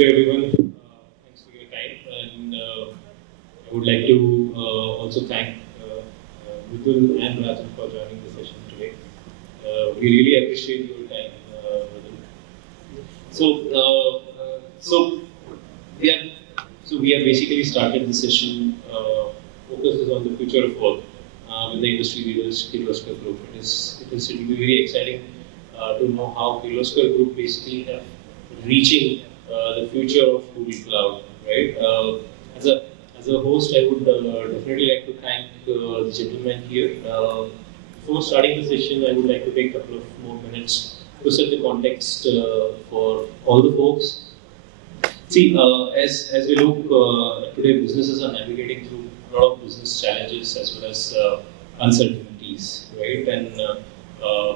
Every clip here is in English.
you everyone. Thanks for your time, and I would like to also thank Mridul and Rajan for joining the session today. We really appreciate your time, Mridul. So we have basically started the session. Focus is on the future of work with the industry leaders, Kirloskar Group. It will be very exciting to know how Kirloskar Group basically have reaching the future of Google Cloud, right? As a host, I would definitely like to thank the gentleman here. Before starting the session, I would like to take a couple of more minutes to set the context for all the folks. See, as we look today, businesses are navigating through a lot of business challenges as well as uncertainties, right? And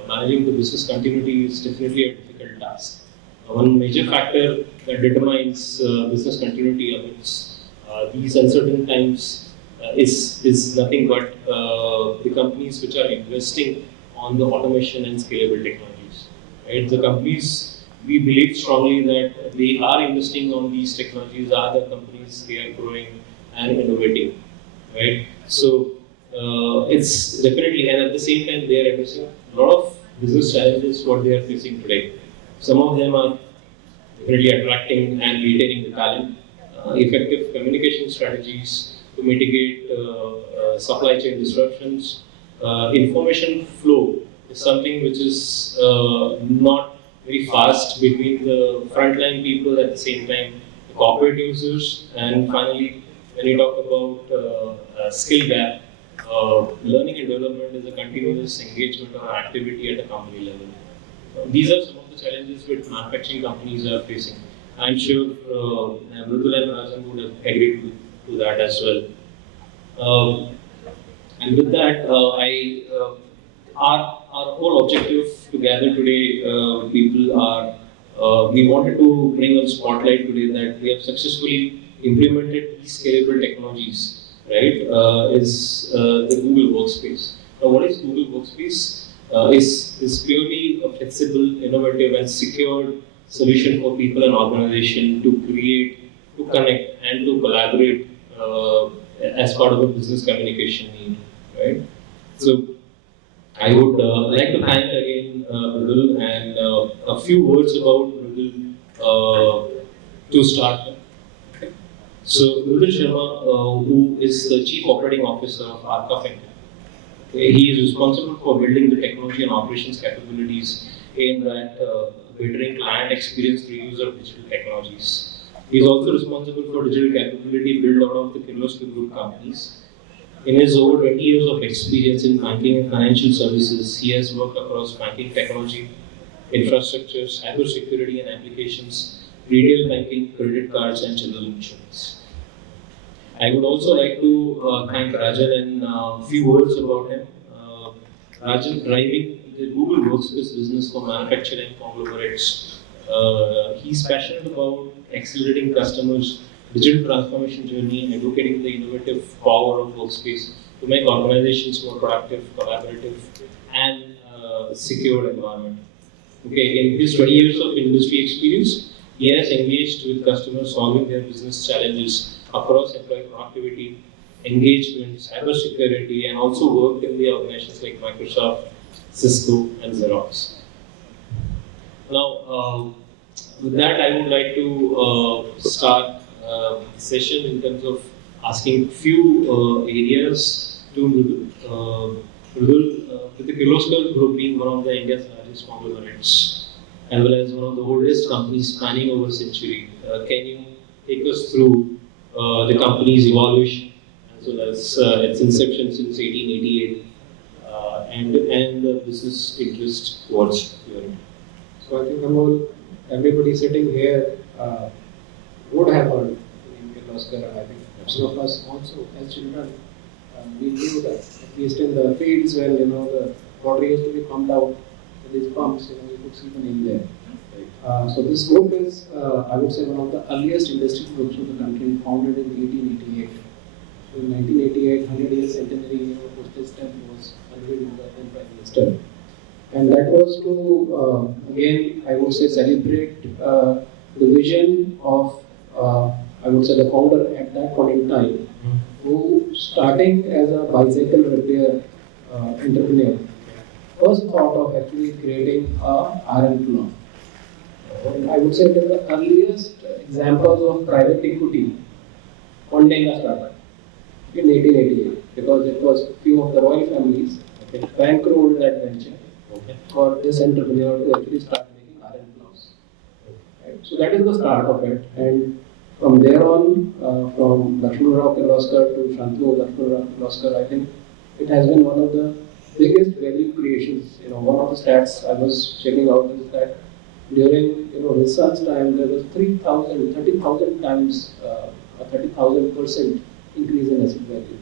managing the business continuity is definitely a difficult task. One major factor that determines business continuity amidst these uncertain times is nothing but the companies which are investing on the automation and scalable technologies. Right? The companies, we believe strongly that they are investing on these technologies, are the companies they are growing and innovating. Right? So it's definitely, and at the same time, they are addressing a lot of business challenges what they are facing today. Some of them are really attracting and retaining the talent, effective communication strategies to mitigate supply chain disruptions. Information flow is something which is not very fast between the frontline people, at the same time the corporate users, and finally when you talk about skill gap, learning and development is a continuous engagement or activity at a company level. These are some of the challenges which manufacturing companies are facing. I'm sure Mridul and Rajan would have agreed to that as well. And with that, our whole objective to gather today, people are, we wanted to bring on spotlight today that we have successfully implemented these scalable technologies, right? Is the Google Workspace. Now, what is Google Workspace? Is purely a flexible, innovative, and secured solution for people and organization to create, to connect, and to collaborate as part of a business communication need, right? So, I would like to thank again Mridul and a few words about Mridul to start. Okay. So, Mridul Sharma, who is the Chief Operating Officer of Arka Fincap. He is responsible for building the technology and operations capabilities aimed at bettering client experience through use of digital technologies. He is also responsible for digital capability built out of the Kirloskar Group companies. In his over 20 years of experience in banking and financial services, he has worked across banking technology, infrastructure, cybersecurity and applications, retail banking, credit cards, and general insurance. I would also like to thank Rajan and a few words about him. Rajan driving the Google Workspace business for manufacturing conglomerates. He's passionate about accelerating customers' digital transformation journey and advocating the innovative power of Workspace to make organizations more productive, collaborative, and secure environment. Okay, in his 20 years of industry experience, he has engaged with customers solving their business challenges across employee productivity, engagement, cybersecurity, and also worked in the organizations like Microsoft, Cisco, and Xerox. Now, with that, I would like to start the session in terms of asking few areas to Mridul. With the Kirloskar Group being one of the India's largest conglomerates, as well as one of the oldest companies spanning over a century, can you take us through the company's evolution as well as its inception since 1888 and the business interest towards your. So I think Ammol, everybody sitting here would have heard in Kirloskar. I think some of us also as children we knew that at least in the fields when the water used to be pumped out with these pumps, you could see the name there. So this group is, I would say, one of the earliest industry groups of the country, founded in 1888. So in 1988, 100 years centenary, postage stamp was unveiled by the Prime Minister. And that was to, again, I would say, celebrate the vision of, I would say, the founder at that point in time, who starting as a bicycle repair entrepreneur, first thought of actually creating a iron plow. And I would say that the earliest examples of private equity funding a startup in 1888, because it was few of the royal families bankrolled that venture for this entrepreneur to actually start making iron plows. Right? So that is the start of it, and from there on, from Lakshmanrao Kirloskar to Shantanu Lakshmanrao Kirloskar, I think it has been one of the biggest value creations. One of the stats I was checking out is that during his son's time, there was 30,000 times, a 30,000% increase in asset value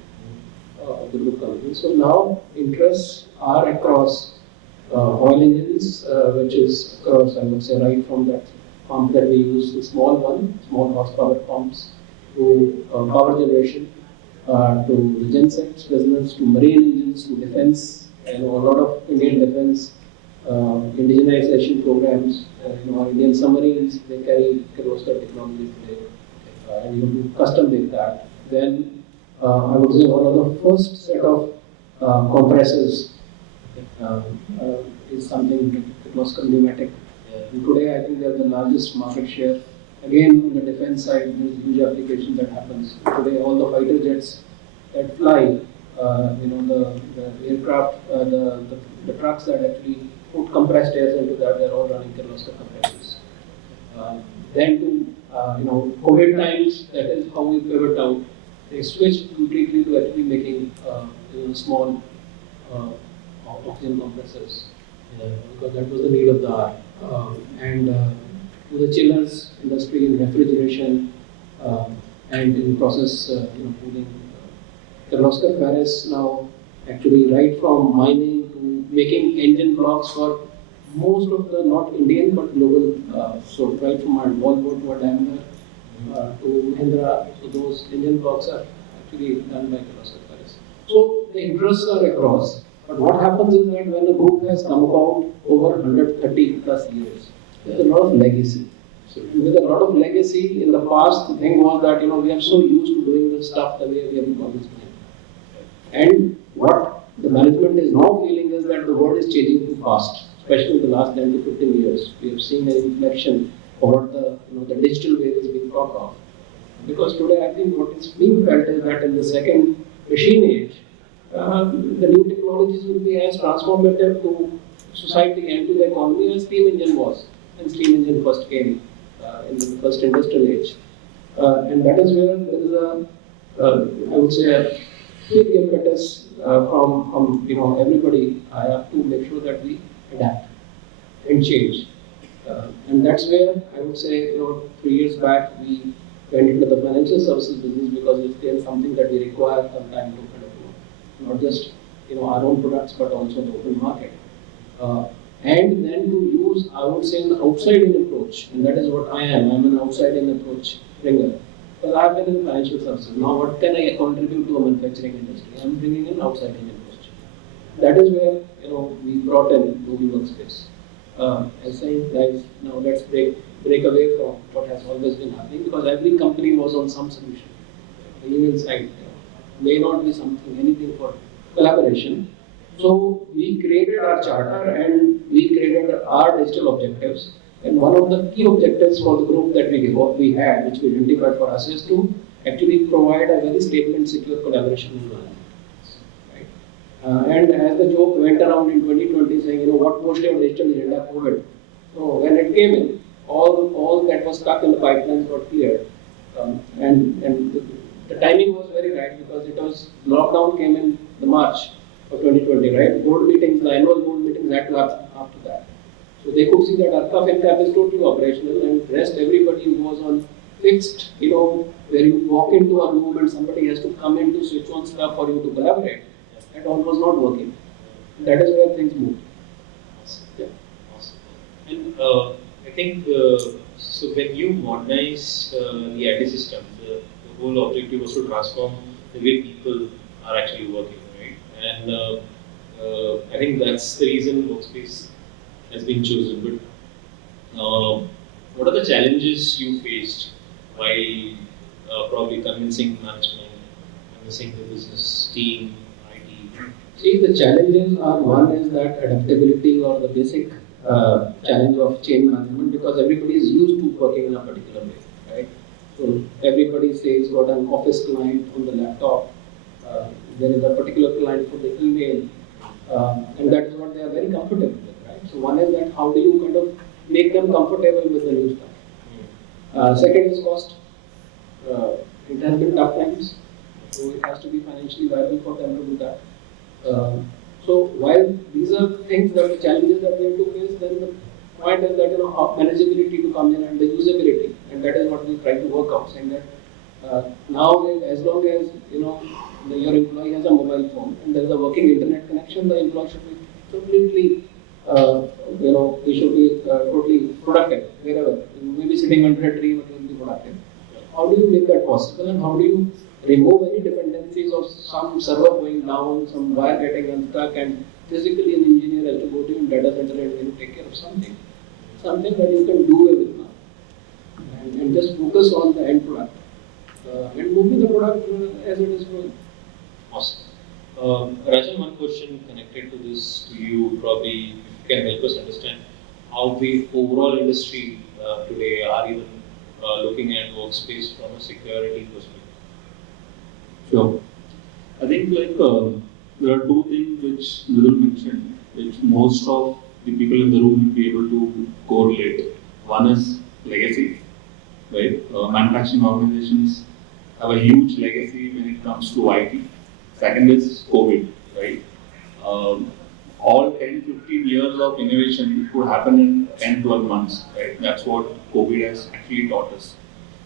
of the group company. So now interests are across oil engines, which is across, I would say, right from that pump that we use, the small horsepower pumps, to power generation, to the gensets business, to marine engines, to defense, and a lot of Indian defense indigenization programs. Our Indian submarines, they carry Kirloskar technology today, and you do custom make that. Then I would say one of the first set of compressors is something Kirloskar pneumatic. And today I think they are the largest market share. Again, on the defense side, there is huge application that happens. Today, all the fighter jets that fly, the aircraft, the trucks that actually put compressed air into that, they're all running Kirloskar compressors. Then to COVID times, that is how we pivot out. They switched completely to actually making small oxygen compressors, because that was the need of the hour. And to the chillers industry in refrigeration and in process cooling. Kirloskar Ferris now actually right from mining to making engine blocks for most of the not Indian but global, so right from our Volvo to our Daimler to Mahindra, so those engine blocks are actually done by Kirloskar Ferris. So the interests are across. But what happens is that when the group has come about over 130 plus years, there's a lot of legacy. With a lot of legacy in the past, the thing was that we are so used to doing this stuff the way we have always done. And what the management is now feeling is that the world is changing too fast, especially in the last 10 to 15 years. We have seen an inflection over the digital wave is being talked of. Because today I think what is being felt is that in the second machine age, the new technologies will be as transformative to society and to the economy as steam engine was. And steam engine first came in the first industrial age. And that is where there is I would say, a big impetus from everybody to make sure that we adapt and change. And that's where I would say 3 years back we went into the financial services business, because it's still something that we require some time to kind of not just our own products but also the open market. And then to use, I would say, an outside-in approach, and that is what I am. I'm an outside-in approach bringer. Because I've been in financial services. Now, what can I contribute to a manufacturing industry? I'm bringing an outside-in approach. That is where we brought in Google Workspace. And saying, guys, now let's break away from what has always been happening, because every company was on some solution. The email side may not be anything for collaboration. So we created our charter and we created our digital objectives. And one of the key objectives for the group that we had, which we identified for us, is to actually provide a very stable and secure collaboration environment. Right? And as the joke went around in 2020 saying, what pushed your digital agenda forward? So when it came in, all that was stuck in the pipelines got cleared. And the timing was very right, because lockdown came in the March of 2020, right? Board meetings, the annual board meetings had to happen after that. So they could see that Arka Fincap is totally operational, and rest everybody was on fixed, where you walk into a room and somebody has to come in to switch on stuff for you to collaborate. That all was not working. That is where things moved. Awesome. Yeah. Awesome. And I think, so when you modernized the IT system, the whole objective was to transform the way people are actually working. And I think that's the reason Workspace has been chosen. But what are the challenges you faced while probably convincing management, convincing the business team, IT? See, the challenges are one is that adaptability or the basic challenge of change management because everybody is used to working in a particular way, right? So everybody says got an office client on the laptop. There is a particular client for the email, and that is what they are very comfortable with, right? So one is that how do you kind of make them comfortable with the new stuff. Second is cost. It has been tough times, so it has to be financially viable for them to do that. So while these are things that the challenges that we have to face, then the point is that how manageability to come in and the usability, and that is what we try to work out, saying that now as long as your employee has a mobile phone and there is a working internet connection, the employee should be completely he should be totally productive wherever. You may be sitting under a tree, but he will be productive. How do you make that possible, and how do you remove any dependencies of some server going down, some wire getting unstuck, and physically an engineer has to go to your data center and take care of something that you can do away with now, and just focus on the end product and move to the product as it is going. Awesome. Rajan, one question connected to this to you, probably can help us understand how the overall industry today are even looking at workspace from a security perspective. Sure. I think there are two things which Mridul mentioned, which most of the people in the room will be able to correlate. One is legacy, right? Manufacturing organizations have a huge legacy when it comes to IT. Second is COVID, right? All 10, 15 years of innovation could happen in 10, 12 months, right? That's what COVID has actually taught us.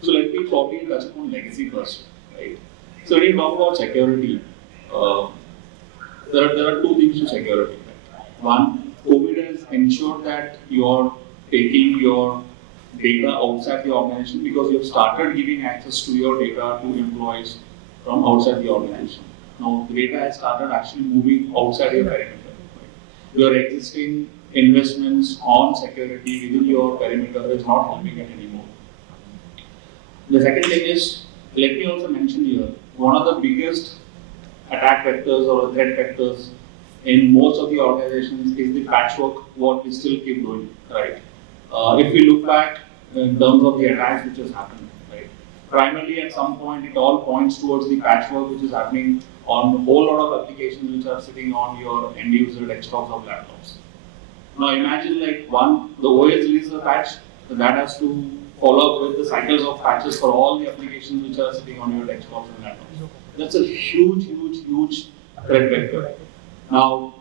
So let me probably touch upon legacy first, right? So when you talk about security, there are two things to security. One, COVID has ensured that you're taking your data outside the organization because you've started giving access to your data to employees from outside the organization. Now, the data has started actually moving outside your perimeter. Right? Your existing investments on security within your perimeter is not helping it anymore. The second thing is, let me also mention here, one of the biggest attack vectors or threat vectors in most of the organizations is the patchwork, what we still keep doing, right? If we look back in terms of the attacks which has happened, right? Primarily at some point it all points towards the patchwork which is happening on a whole lot of applications which are sitting on your end user desktops or laptops. Now imagine the OS releases a patch, so that has to follow up with the cycles of patches for all the applications which are sitting on your desktops and laptops. That's a huge threat vector. Now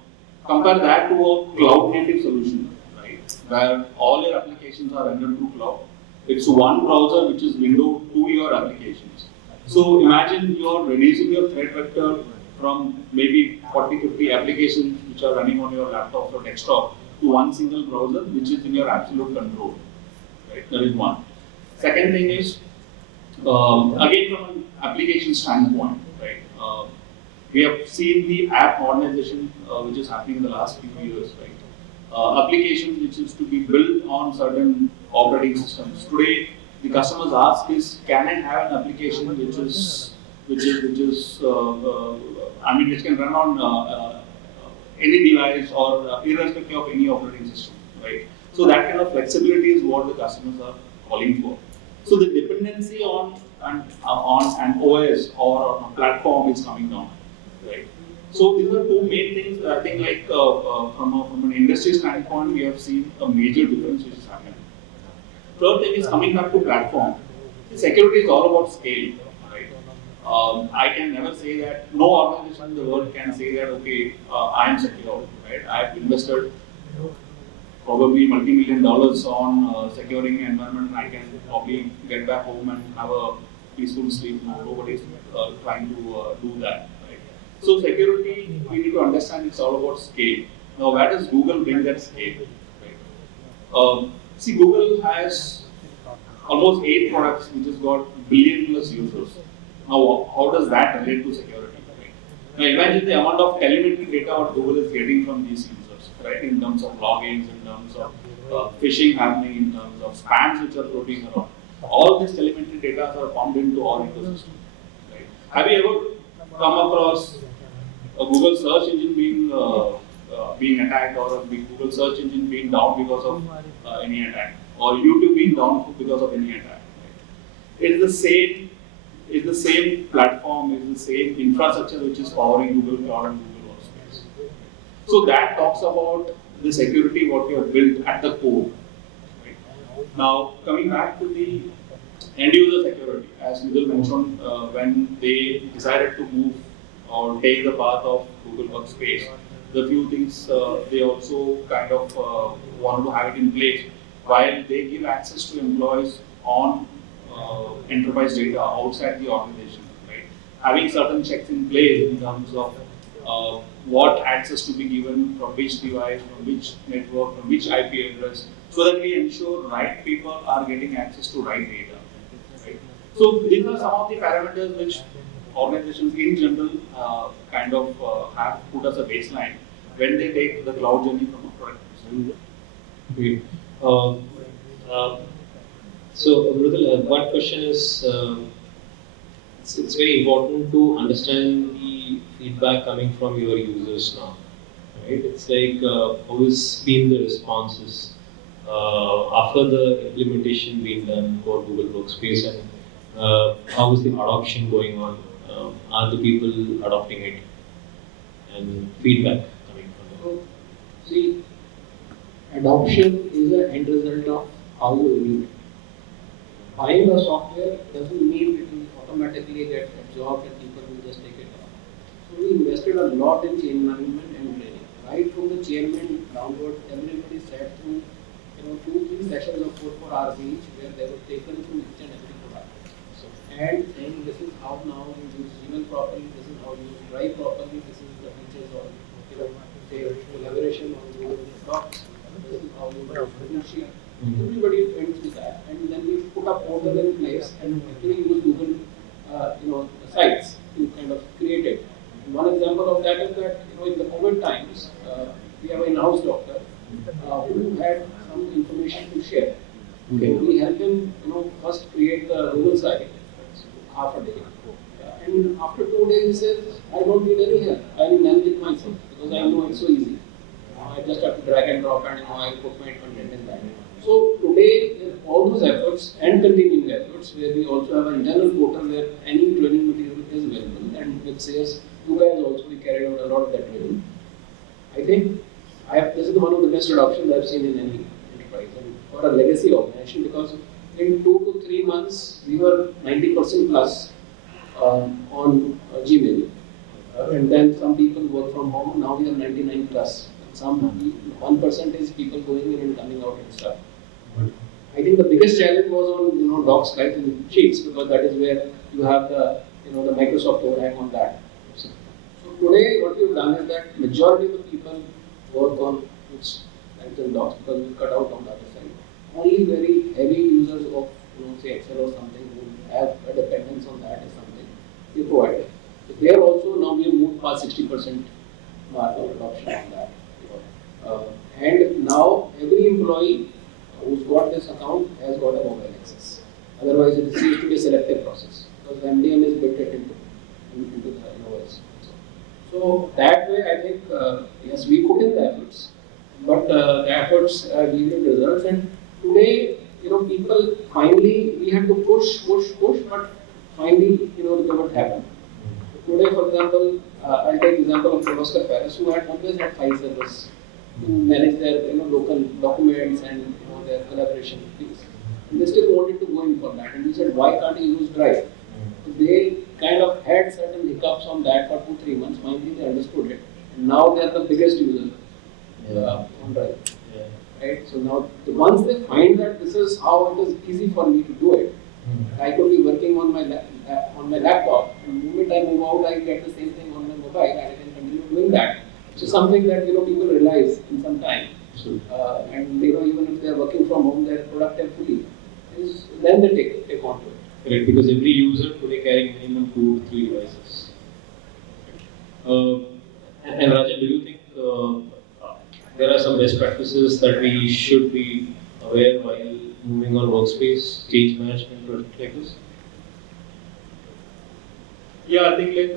compare that to a cloud native solution, right? Where all your applications are rendered through cloud. It's one browser which is windowed to your applications. So imagine you're reducing your threat vector from maybe 40, 50 applications which are running on your laptop or desktop to one single browser which is in your absolute control. Right? That is one. Second thing is, again from an application standpoint, right? We have seen the app modernization which is happening in the last few years, right? Applications which is to be built on certain operating systems. Today, the customers ask is, can I have an application which can run on any device or irrespective of any operating system, right? So that kind of flexibility is what the customers are calling for. So the dependency on an OS or on a platform is coming down, right? So these are two main things that I think from an industry standpoint we have seen a major difference which is happening. Third thing is coming back to platform. Security is all about scale, right? I can never say that, no organization in the world can say that, okay, I am secure, right? I have invested probably multi-million dollars on securing an environment and I can probably get back home and have a peaceful sleep. Nobody is trying to do that, right? So security, we need to understand it's all about scale. Now where does Google bring that scale, right? See, Google has almost 8 products which has got billion plus users. Now, how does that relate to security? Right? Now, imagine the amount of telemetry data what Google is getting from these users. right? In terms of logins, in terms of phishing happening, in terms of spams which are floating around. All these telemetry data are pumped into our ecosystem. Right? Have you ever come across a Google search engine being attacked, or a Google search engine being down because of any attack, or YouTube being down because of any attack? Right? It's the same platform, it's the same infrastructure which is powering Google Cloud and Google Workspace. So that talks about the security what we have built at the core. Right? Now coming back to the end user security, as Mridul mentioned, when they decided to move or take the path of Google Workspace, the few things they also kind of wanted to have it in place while they give access to employees on enterprise data outside the organization, right? Having certain checks in place in terms of what access to be given from which device, from which network, from which IP address, so that we ensure right people are getting access to right data. Right? So these are some of the parameters which organizations in general kind of have put as a baseline when they take the cloud journey from a product perspective. Great. So, Mridul, one question is, it's very important to understand the feedback coming from your users now, right? It's like, how has been the responses after the implementation being done for Google Workspace, and how is the adoption going on? Are the people adopting it? And feedback coming from them? So, see, adoption is an end result of how you use it. Buying a software doesn't mean it will automatically get absorbed and people will just take it on. So we invested a lot in change management and training. Right from the chairman downwards, everybody sat through 2-3 sessions of 4 hours each, where they were taken through each and every product. And saying this is how now you use Gmail properly, this is how you use Drive properly, this is the features of say collaboration on Google Docs, this is how you use Google Sheet. Everybody went through that, and then we put a portal in place and actually use Google sites to kind of create it. And one example of that is that in the COVID times, we have an in-house doctor who had some information to share. Okay, we helped him first create the Google site, half a day. And after 2 days, he says, I don't need any help. I will manage it myself because I know it's so easy. I just have to drag and drop and I put my content in that. So today, all those efforts and continuing efforts, where we also have an internal portal where any training material is available, and with Searce, you guys also we carried out a lot of that training. I think this is one of the best adoptions I've seen in any enterprise, and for a legacy organization, because in 2 to 3 months we were 90% plus on Gmail, and then some people work from home. Now we are 99 plus. Some 1% is people going in and coming out and stuff. I think the biggest challenge was on docs, slides, and sheets, because that is where you have the the Microsoft overhang on that. So today, what we've done is that majority of the people work on slides and docs because we cut out on the other side. Only very heavy users of say Excel or something who have a dependence on that is something we provide. So there also now we have moved past 60% mark of adoption on that. And now every employee who's got this account has got a mobile access. Otherwise, it used to be a selective process because the MDM is built into the OS. So that way, I think yes, we put in the efforts, but the efforts are yielded results. And today, people finally we had to push, but finally, the pivot happened. Today, for example, I'll take example of Kirloskar Group, who had always had 5 servers to manage their local documents and their collaboration things. And they still wanted to go in for that. And we said, why can't you use Drive? So they kind of had certain hiccups on that for 2-3 months. Finally, they understood it. And now they are the biggest user on Drive. Yeah. Right? So now, once they find that this is how it is easy for me to do it, I could be working on my laptop, and the moment I move out, I get the same thing on my mobile, and I can continue doing that. So something that people realize in some time, and even if they are working from home, they are productive fully. Then they take on to it. Correct, because every user today carrying minimum 2 to 3 devices. And Rajan, do you think there are some best practices that we should be aware while moving on workspace, change management, project like this? Yeah, I think like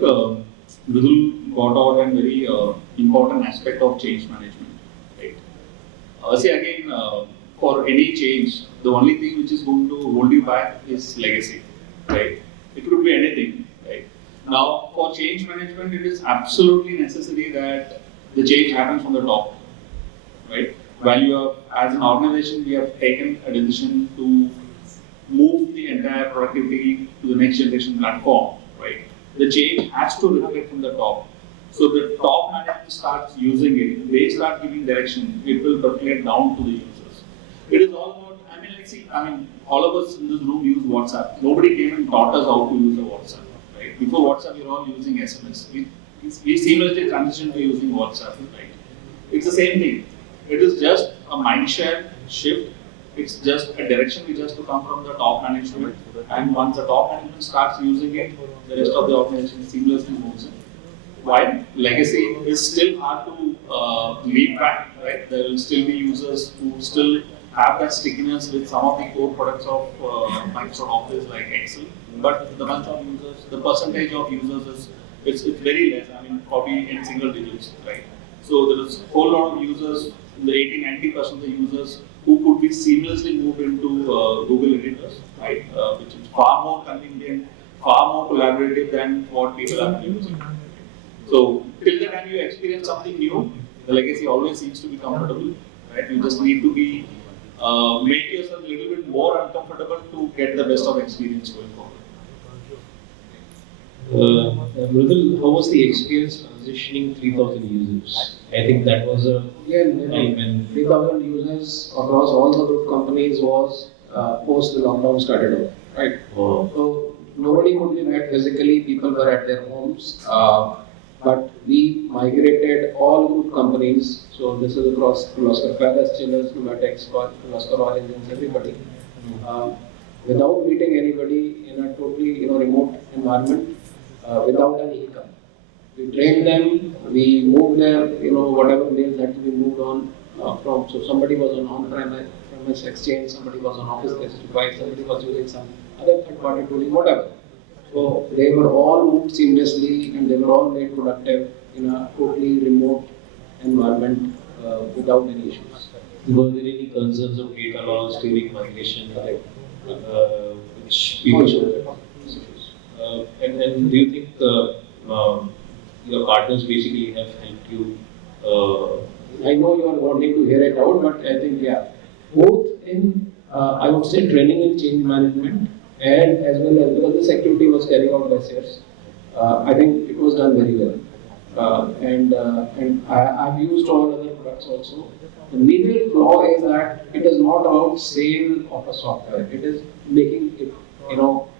Mridul got out a very important aspect of change management, right? See again, for any change, the only thing which is going to hold you back is legacy, right? It could be anything, right? Now, for change management, it is absolutely necessary that the change happens from the top, right? While you have, as an organization, we have taken a decision to move the entire productivity to the next generation platform, right? The change has to reflect from the top. So the top management starts using it, they start giving direction, it will percolate down to the users. It is all about, all of us in this room use WhatsApp. Nobody came and taught us how to use a WhatsApp, right? Before WhatsApp, we were all using SMS. We seamlessly transitioned to using WhatsApp, right? It's the same thing. It is just a mindshare shift. It's just a direction which has to come from the top management. And once the top management starts using it, the rest of the organization seamlessly moves in. While legacy is still hard to lead back, right? There will still be users who still have that stickiness with some of the core products of Microsoft Office like Excel. But the bunch of users, the percentage of users is it's very less. Probably in single digits, right? So there is a whole lot of users, the 80-90% of the users who could be seamlessly moved into Google editors, right? Which is far more convenient, far more collaborative than what people are using. So till the time you experience something new, the legacy always seems to be comfortable, right? You just need to be make yourself a little bit more uncomfortable to get the best of experience going forward. Mridul, how was the experience transitioning 3,000 users? I think that was a time when 3,000 users across all the group companies was post the lockdown started off, right? Oh. So nobody could be met physically, people were at their homes, but we migrated all group companies. So this is across Kirloskar Ferrous, Chillers, Pneumatics, Kirloskar Oil Engines, everybody. Without meeting anybody in a totally remote environment, without any income. We trained them, we moved their, whatever mails had to be moved on from. So somebody was on on-premise Exchange, somebody was on Office 365, somebody was using some other third-party tooling, whatever. So they were all moved seamlessly and they were all made productive in a totally remote environment without any issues. were there any concerns of data loss during migration, which people should and do you think your partners basically have helped you? I know you are wanting to hear it out, but I think both in I would say training and change management, and as well as because this activity was carried out by Searce, I think it was done very well. And I've used all other products also. The major flaw is that it is not about sale of a software. It is making it,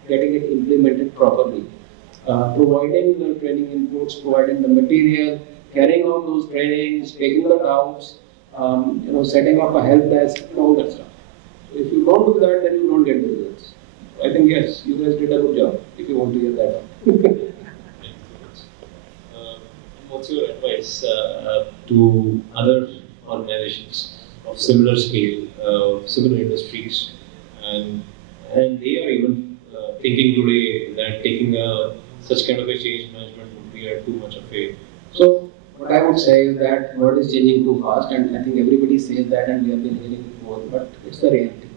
getting it implemented properly, providing the training inputs, providing the material, carrying out those trainings, taking the doubts, setting up a help desk, and all that stuff. If you don't do that, then you don't get the results. I think yes, you guys did a good job. If you want to hear that. What's your advice to other organizations of similar scale, similar industries, and they are even thinking today that taking such kind of a change management would be too much of a. So what I would say is that world is changing too fast, and I think everybody says that, and we have been hearing it more, but it's the reality.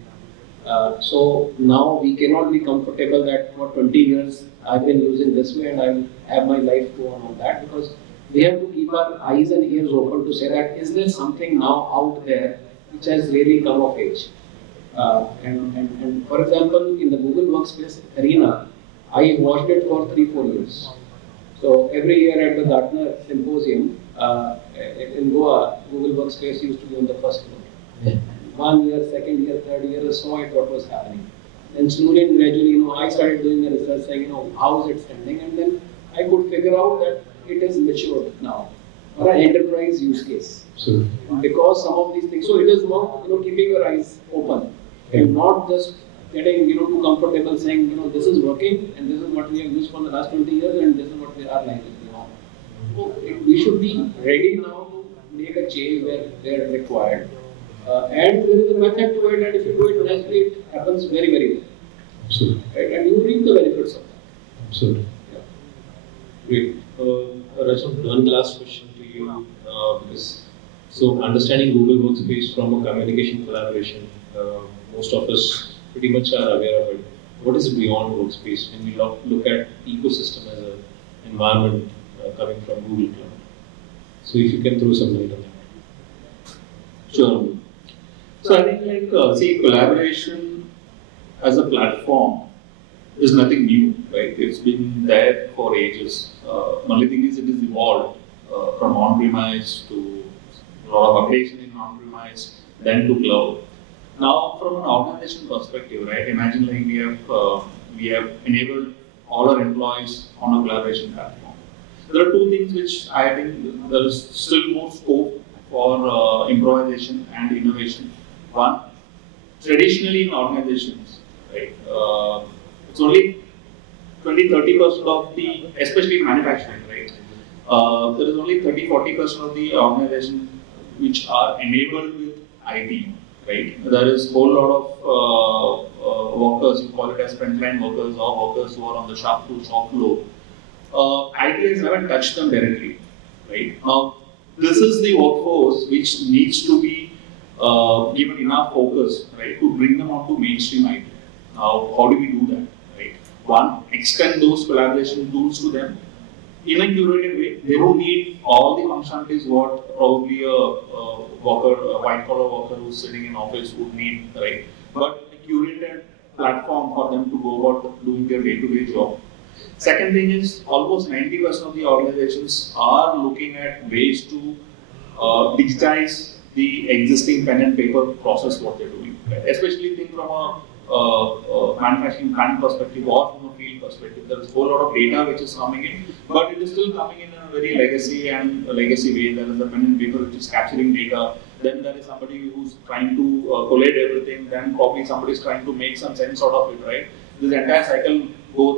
So now we cannot be comfortable that for 20 years I've been using this way and I will have my life go on that, because we have to keep our eyes and ears open to say that is there something now out there which has really come of age. And for example, in the Google Workspace arena, I watched it for 3-4 years. So every year at the Gartner Symposium in Goa, Google Workspace used to be on the first floor. Yeah. 1 year, second year, third year, I saw it what was happening. And slowly and gradually, I started doing the research saying, how is it standing? And then I could figure out that it is matured now for an enterprise use case. So, because some of these things, so it is more, keeping your eyes open and not just getting, too comfortable saying, this is working and this is what we have used for the last 20 years and this is what we are like. So we should be ready now to make a change where required. And there is a method to it, and if you do it nicely, it happens very, very well. Absolutely. Right? And you reap the benefits of that. Absolutely. Yeah. Great. Rajan, one last question to you. So understanding Google Workspace from a communication collaboration, most of us pretty much are aware of it. What is beyond Workspace when we look at ecosystem as an environment coming from Google Cloud? So if you can throw some light on that. Sure. So I think collaboration as a platform is nothing new, right? It's been there for ages. Only thing is it is evolved from on-premise to a lot of application in on-premise, then to cloud. Now, from an organization perspective, right? Imagine like we have enabled all our employees on a collaboration platform. There are two things which I think there is still more scope for improvisation and innovation. One, traditionally in organizations, right? It's only 20-30% of the, especially in manufacturing, right? There is only 30-40% of the organization which are enabled with IT, right? There is a whole lot of workers, you call it as frontline workers or workers who are on the shop floor. IT has never touched them directly, right? Now, this is the workforce which needs to be given enough focus, right, to bring them onto mainstream IT. Now, how do we do that, right? One, extend those collaboration tools to them in a curated way. They don't need all the functionalities what probably a white collar worker who's sitting in office would need, right? But a curated platform for them to go about doing their day-to-day job. Second thing is almost 90% of the organizations are looking at ways to digitize the existing pen and paper process what they're doing, right? Especially think from a manufacturing plant perspective or from a field perspective. There is a whole lot of data which is coming in, but it is still coming in a very legacy way. There is a pen and paper which is capturing data. Then there is somebody who's trying to collate everything. Then probably somebody is trying to make some sense out of it, right? This entire cycle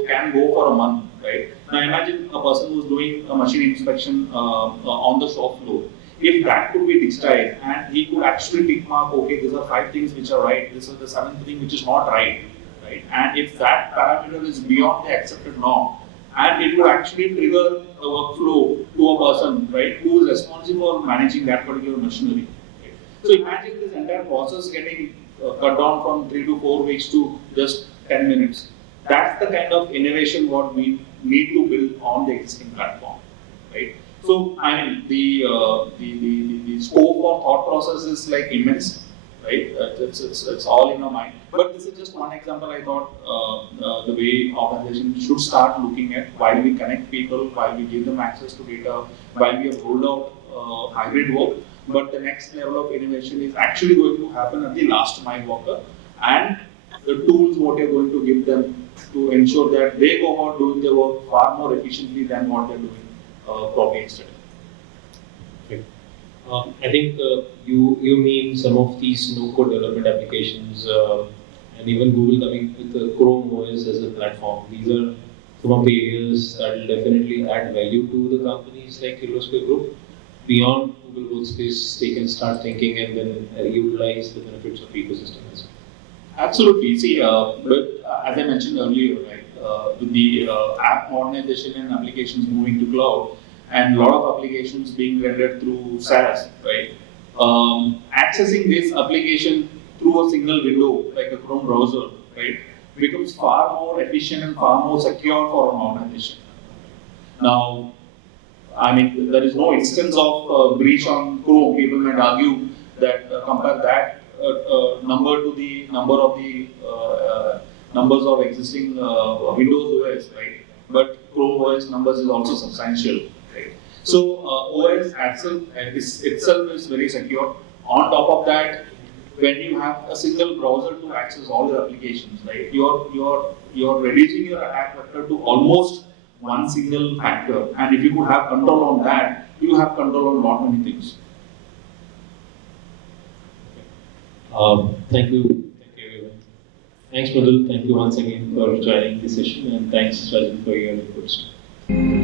can go for a month, right? Now imagine a person who's doing a machine inspection on the shop floor. If that could be digitized and he could actually tick mark, okay, these are 5 things which are right, this is the 7th thing which is not right? And if that parameter is beyond the accepted norm, and it would actually trigger a workflow to a person, right, who is responsible for managing that particular machinery. Right? So imagine this entire process getting cut down from 3 to 4 weeks to just 10 minutes. That's the kind of innovation what we need to build on the existing platform, right? So I mean the scope of thought process is like immense, right? It's all in our mind. But this is just one example. I thought the way organizations should start looking at while we connect people, while we give them access to data, while we have rolled out hybrid work. But the next level of innovation is actually going to happen at the last mile worker, and the tools what you're going to give them to ensure that they go about doing their work far more efficiently than what they're doing probably yesterday. Okay. I think you mean some of these no-code development applications and even Google coming with the Chrome OS as a platform. These are some of the areas that will definitely add value to the companies like Kirloskar Group. Beyond Google Workspace, they can start thinking and then utilize the benefits of ecosystem as well. Absolutely. See, as I mentioned earlier, right, with the app modernization and applications moving to cloud, and a lot of applications being rendered through SaaS, right? Accessing this application through a single window, like a Chrome browser, right, becomes far more efficient and far more secure for an organization. Now, I mean, there is no instance of breach on Chrome. People might argue that compare that number to the number of the numbers of existing Windows OS, right? But Chrome OS numbers is also substantial, right? So OS itself is very secure. On top of that, when you have a single browser to access all your applications, right? You're reducing your attack vector to almost one single factor, and if you could have control on that, you have control on lot many things. Thank you everyone. Thanks Mridul, thank you once again for joining this session, and thanks Rajan for your inputs.